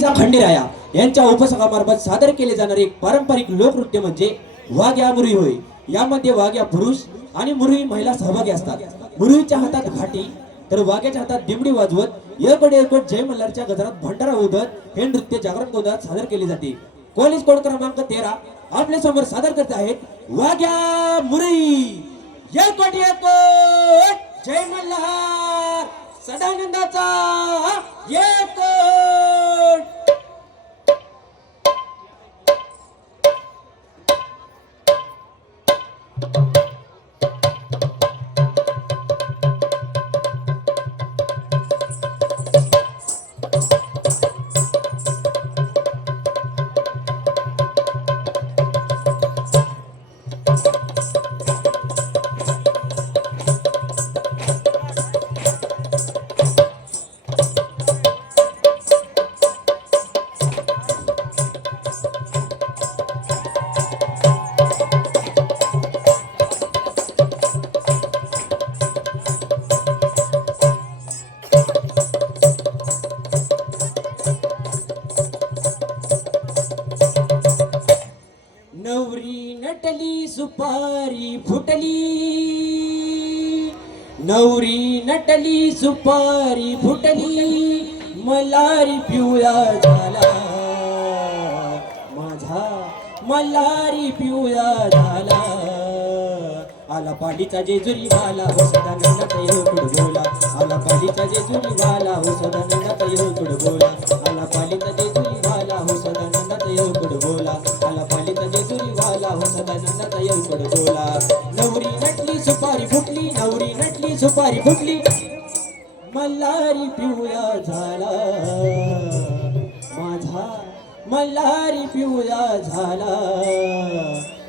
किसा खंडेराया यांच्या उपसकामार्फत सादर केले जाणारे एक पारंपरिक लोकनृत्य म्हणजे वाघ्या मुरुई होय। यामध्ये वाघ्या पुरुष आणि मुरुई महिला सहभागी असतात। मुरुईच्या हातात घाटी तर वाघ्याच्या हातात दिमडी वाजवत एकड जय मल्हारच्या गजरात भंडारा उधत हे नृत्य जागरण गोंधळात सादर केले जाते। कॉलेज कोड क्रमांक 13 आपल्या समोर सादर करत आहेत वाघ्या मुरुई। एकड जय मल्हार सदानंदाचा एकड। नवरी नटली सुपारी फुटली, नवरी नटली सुपारी फुटली, मल्हारी पिवळा झाला माझा मल्हारी पिवळा झाला। आला पालीचा जेजुरी वाला हो सदानंदाचा येऊकुड बोला, आला पालीचा जेजुरी वाला हो सदानंदाचा येऊकुड बोला, आला पालीचा जेजुरी वाला हो सदानंदाचा येऊकुड बोला, आला पालीचा जेजुरी वाला हो सदानंदाचा येऊकुड बोला। नवरी नटली सुपारी फुटली, नवरी नटली सुपारी फुटली, मल्हारी पिवळा झाला माझा मल्हारी पिवळा झाला।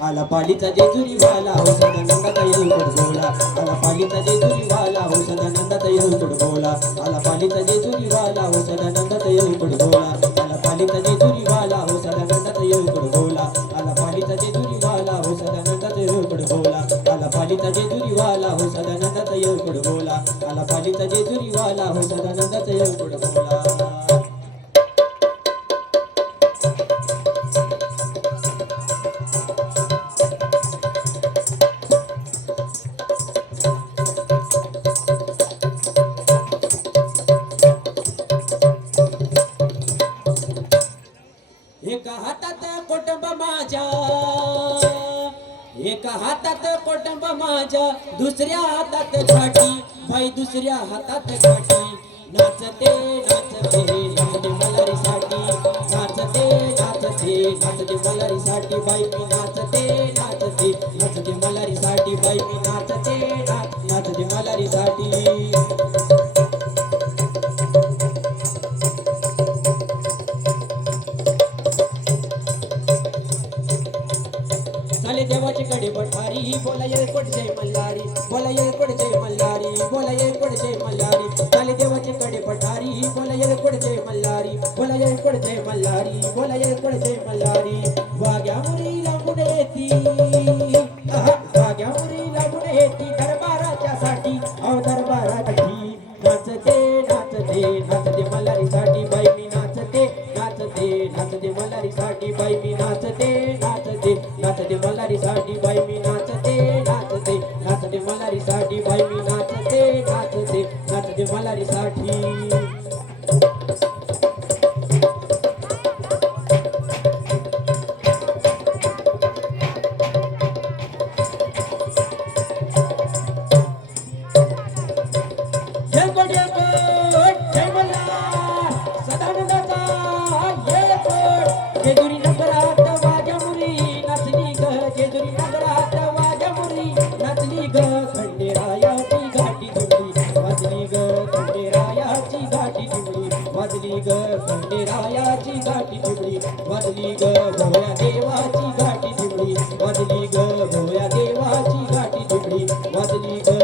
आला पालीचा जेजुरी वाला हो सदानंदाचा येऊकुड बोला, आला पालीचा जेजुरी वाला हो सदानंदाचा येऊकुड बोला, आला पालीचा जेजुरी वाला हो सदानंदाचा येऊकुड बोला, आला पालीचा जेजुरी वाला हो सदानंदाचा येऊकुड बोला, आला पालीचा जेजुरी वाला हो सदानंदाचा येऊकुड बोला, आला पालीचा जेजुरी वाला हो सदानंदाचा येऊकुड बोला, आला पालीचा जेजुरी वाला हो सदानंदाचा येऊकुड बोला। एका हातात कोटंब माझ्या, एका हातात कोटंब माझ्या, दुसऱ्या हातात घाटी बाई दुसऱ्या हातात घाटी। नाचते नाचते नाचते मल्हारीसाठी, नाचते नाचते नाचते मल्हारीसाठी बाई मी नाचते नाचते नाचते मल्हारीसाठी बाई मी नाचते नाचते मल्हारीसाठी। चाले देवाची कडे पठारी बोला येळकोट जय मल्हारी, बोला येळकोट जय मल्हारी, बोला येळकोट जय मल्हारी। चाले देवाची कडे पठारी बोला येळकोट जय मल्हारी, बोला येळकोट जय मल्हारी, बोला येळकोट जय मल्हारी। वाघ्या मुरी लांबून येती, वाघ्या मुरी लांबून येती दरबाराच्या साठी, अहो दरबारासाठी। नाचते नाचते नाचते मल्हारीसाठी बाई मी नाचते नाचते नाचते मल्हारीसाठी बाई मी नाचते नाचते नाचते मल्हारीसाठी बाई मी नाचते नाचते नाचते मल्हारीसाठी बाई मी नाचते नाचते नाचते मल्हारीसाठी। जेजुरी नगरात वाघ्या मुरी नाचली ग, जेजुरी नगरात वाघ्या मुरी नाचली ग, खंडेरायाची घाटी दिमडी वाजली ग, खंडेरायाची घाटी दिमडी वाजली ग, खंडेरायाची घाटी दिमडी वाजली ग, भोळ्या देवाची घाटी दिमडी वाजली ग, भोळ्या देवाची घाटी दिमडी वाजली ग।